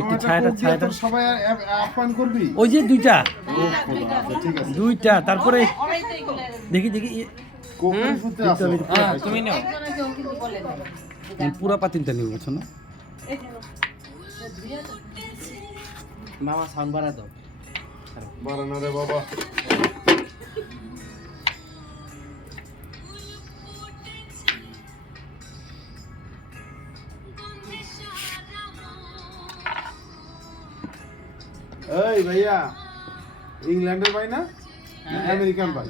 একটু ছায়াটা ছায়াটা সবাই আহ্বান করবি। ওই যে দুইটা ঠিক আছে দুইটা তারপরে দেখি দেখি কোকের ফুটে আছে। তুমি নাও পুরা পাতিলটা নিব বুঝছো না মামা সাউন্ড বাড়া দাও বাড়ানো রে বাবা। এই ভাইয়া ইংল্যান্ডের ভাই না আমেরিকান ভাই?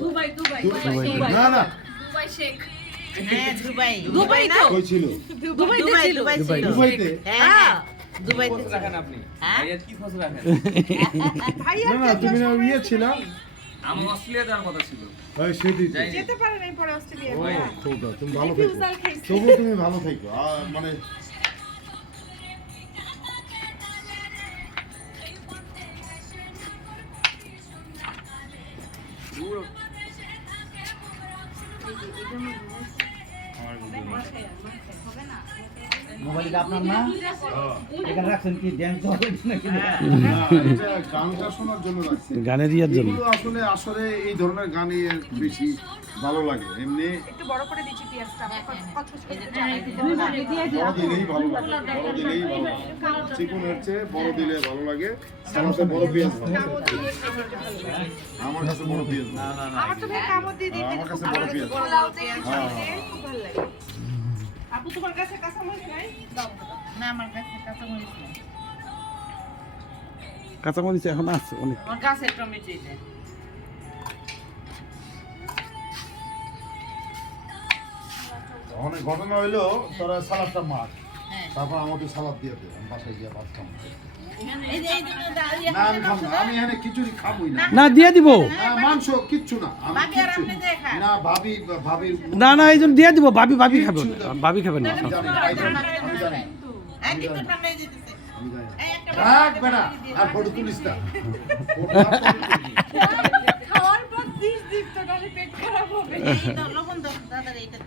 দুবাই দুবাই না না দুবাই শেখ হ্যাঁ দুবাই দুবাই তো কই ছিল? দুবাইতে ছিল দুবাইতে? হ্যাঁ দুবাইতে রাখেন আপনি ভাইয়ের কি খোঁজ রাখেন না না তুমি না ইয়ে ছিল। আমার অস্ট্রেলিয়া যাওয়ার কথা ছিল এই সেটি যেতে পারে নাই পরে অস্ট্রেলিয়া খোদা তুমি ভালো থেকো। রিফিউজাল খাইছে তবু তুমি ভালো থেকো মানে মোবাইলটা আপনার না এখানে রাখছেন কি ড্যান্স হবে নাকি না, এটা গানটা শোনার জন্য রাখছি। গানের ইয়ার জন্য এগুলো আসলে আসলে এই ধরনের গানই বেশি ভালো লাগে। এমনি একটু বড় করে দিচ্ছি পেঁয়াজটা কত বড় দিলেই ভালো লাগে, বড় দিলেই ভালো লাগে। চিকনের চেয়ে বড় দিলে ভালো লাগে। আমার কাছে বড় পেঁয়াজ ভালো লাগে। আমার কাছে বড় পেঁয়াজ ভালো লাগে। আমার তো ভাই কামড় দিয়ে দিতে আমার কাছে বড় পেঁয়াজ। পোলাও দিয়ে হ্যাঁ, খুব ভালো লাগে আপু তোমার কাছে কাঁচামরিচ নাই দাও না আমার কাছে কাঁচামরিচ নেই কাঁচামরিচ এখন আছে অনেক আমার কাছে টমেটো নেই অনেক ঘটনা হইলো তোরা সালাদটা মার, হ্যাঁ তারপর আমাকে সালাদ দিয়ে দে, আমি বাসায় গিয়ে ভাত খাবো। এই যে না আমি খাবো না, আমি এখানে খিচুড়ি খাবোই না। না দিয়ে দিব না মাংস কিচ্ছু না, আমি বাকি আর কিচ্ছু আপনি দিয়ে খান। না। ভাবি ভাবি না না এই জন্য দিয়ে দিব ভাবি ভাবি খাবে না। ভাবি খাবে না আমি জানি, আমি জানি, আমি জানি। এই কিন্তু ঠান্ডায় যেতেছে আমি জানি। এই একটা রাখ বেটা, আর ফটো তুলিস না। খাওয়ার পর 30 দিন তো তাহলে পেট খারাপ হবে এই দাও লবণ দাও দাদা এইটা